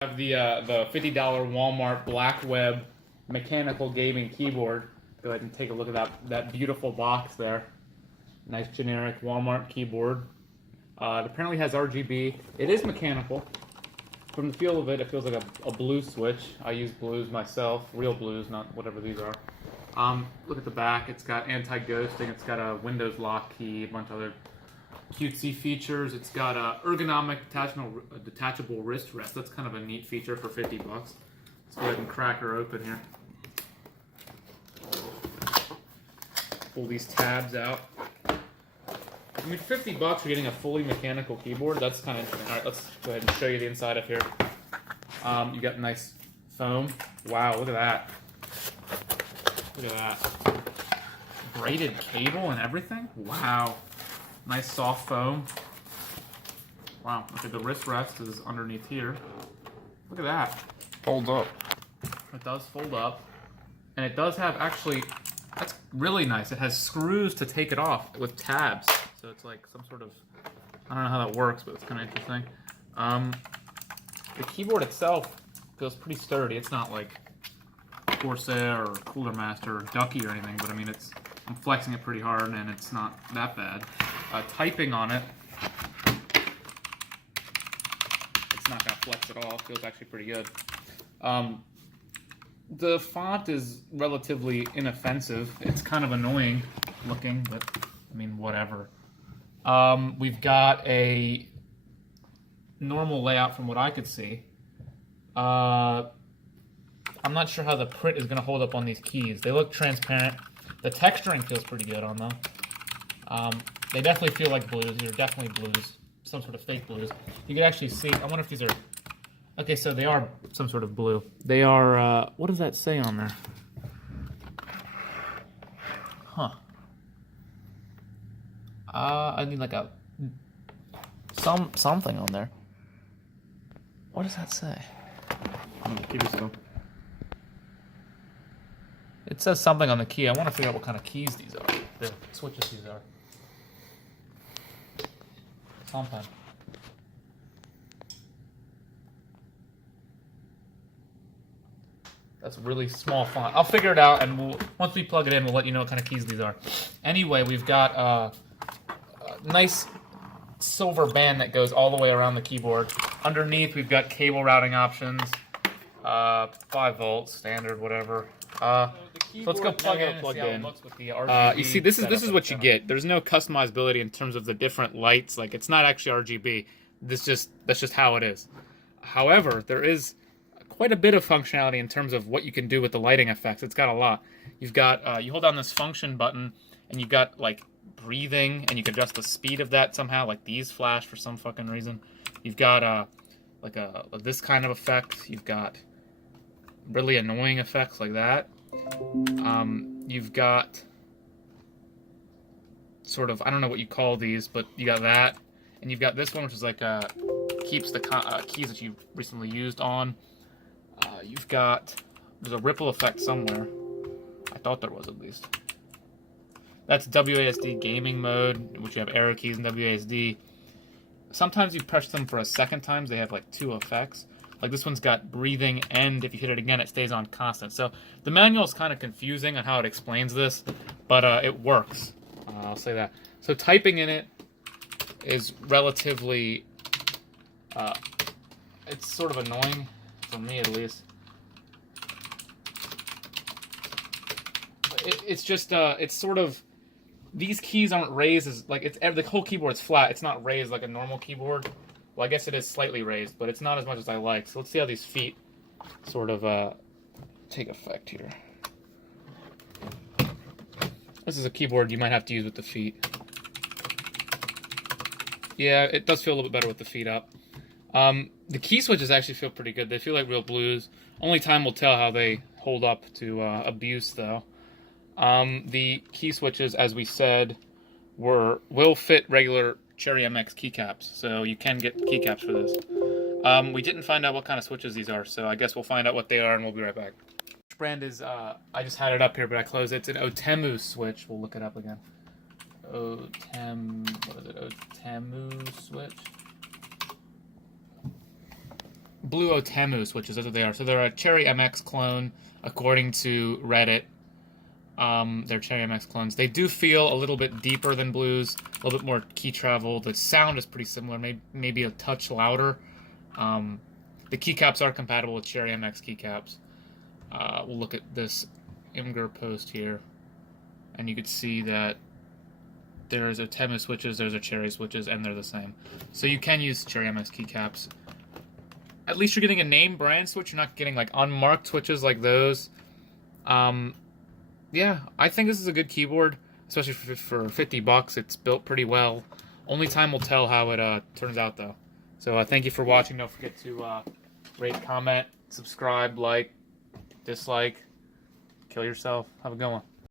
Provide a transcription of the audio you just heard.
Have the $50 Walmart Blackweb mechanical gaming keyboard. Go ahead and take a look at that beautiful box there. Nice generic Walmart keyboard. It apparently has RGB. It is mechanical. From the feel of it, it feels like a blue switch. I use blues myself, real blues, not whatever these are. Look at the back. It's got anti-ghosting. It's got a Windows lock key, a bunch of other cutesy features. It's got a ergonomic detachable wrist rest. That's kind of a neat feature for 50 bucks. Let's go ahead and crack her open here. Pull these tabs out. I mean, 50 bucks for getting a fully mechanical keyboard. That's kind of interesting. All right, let's go ahead and show you the inside of here. You got nice foam. Wow, look at that. Look at that. Braided cable and everything. Wow. Nice soft foam. Wow. Okay, the wrist rest is underneath here. Look at that. Folds up. It does fold up. And it does have actually, that's really nice. It has screws to take it off with tabs. So it's like some sort of, I don't know how that works, but it's kind of interesting. The keyboard itself feels pretty sturdy. It's not like Corsair or Cooler Master or Ducky or anything, but I mean, I'm flexing it pretty hard and it's not that bad. Typing on it, it's not going to flex at all. It feels actually pretty good. The font is relatively inoffensive. It's kind of annoying looking, but I mean, whatever. We've got a normal layout from what I could see. I'm not sure how the print is going to hold up on these keys. They look transparent. The texturing feels pretty good on them. They definitely feel like blues. These are definitely blues. Some sort of fake blues. You can actually see, I wonder if these are, okay, so they are some sort of blue. They are, what does that say on there? Huh. I need like something on there. What does that say? Give you some. It says something on the key. I want to figure out what kind of keys these are. The switches these are. Something. That's a really small font. I'll figure it out, and once we plug it in, we'll let you know what kind of keys these are. Anyway, we've got a nice silver band that goes all the way around the keyboard. Underneath, we've got cable routing options. 5 volts, standard, whatever. So let's go plug in and see how it looks with the RGB. You see, this is what you get. There's no customizability in terms of the different lights. Like, it's not actually RGB. That's just how it is. However, there is quite a bit of functionality in terms of what you can do with the lighting effects. It's got a lot. You've got you hold down this function button, and you've got like breathing, and you can adjust the speed of that somehow. Like these flash for some fucking reason. You've got this kind of effect. You've got really annoying effects like that. You've got sort of, I don't know what you call these, but you got that, and you've got this one, which is like keeps the keys that you recently used on. There's a ripple effect somewhere. I thought there was, at least. That's WASD gaming mode, in which you have arrow keys in WASD. Sometimes you press them for a second time. They have like 2 effects. Like this one's got breathing, and if you hit it again, it stays on constant. So the manual is kind of confusing on how it explains this, but it works. I'll say that. So typing in it is relatively, it's sort of annoying, for me at least. It's just, it's sort of, these keys aren't raised as, like, the whole keyboard's flat. It's not raised like a normal keyboard. Well, I guess it is slightly raised, but it's not as much as I like. So let's see how these feet sort of take effect here. This is a keyboard you might have to use with the feet. Yeah, it does feel a little bit better with the feet up. The key switches actually feel pretty good. They feel like real blues. Only time will tell how they hold up to abuse, though. The key switches, as we said, will fit regular Cherry MX keycaps, so you can get keycaps for this. We didn't find out what kind of switches these are, so I guess we'll find out what they are, and we'll be right back. Which brand is, I just had it up here, but I closed it. It's an Outemu switch. We'll look it up again. What is it? Outemu switch? blue outemu switches. That's what they are. So they're a Cherry MX clone, according to Reddit. They're Cherry MX clones. They do feel a little bit deeper than blues, a little bit more key travel. The sound is pretty similar, maybe a touch louder. The keycaps are compatible with Cherry MX keycaps. We'll look at this Imgur post here, and you can see that there's outemu switches, there's a Cherry switches, and they're the same. So you can use Cherry MX keycaps. At least you're getting a name brand switch. You're not getting like unmarked switches like those. Yeah, I think this is a good keyboard, especially for 50 bucks. It's built pretty well. Only time will tell how it turns out, though. So thank you for watching. Don't forget to rate, comment, subscribe, like, dislike, kill yourself. Have a good one.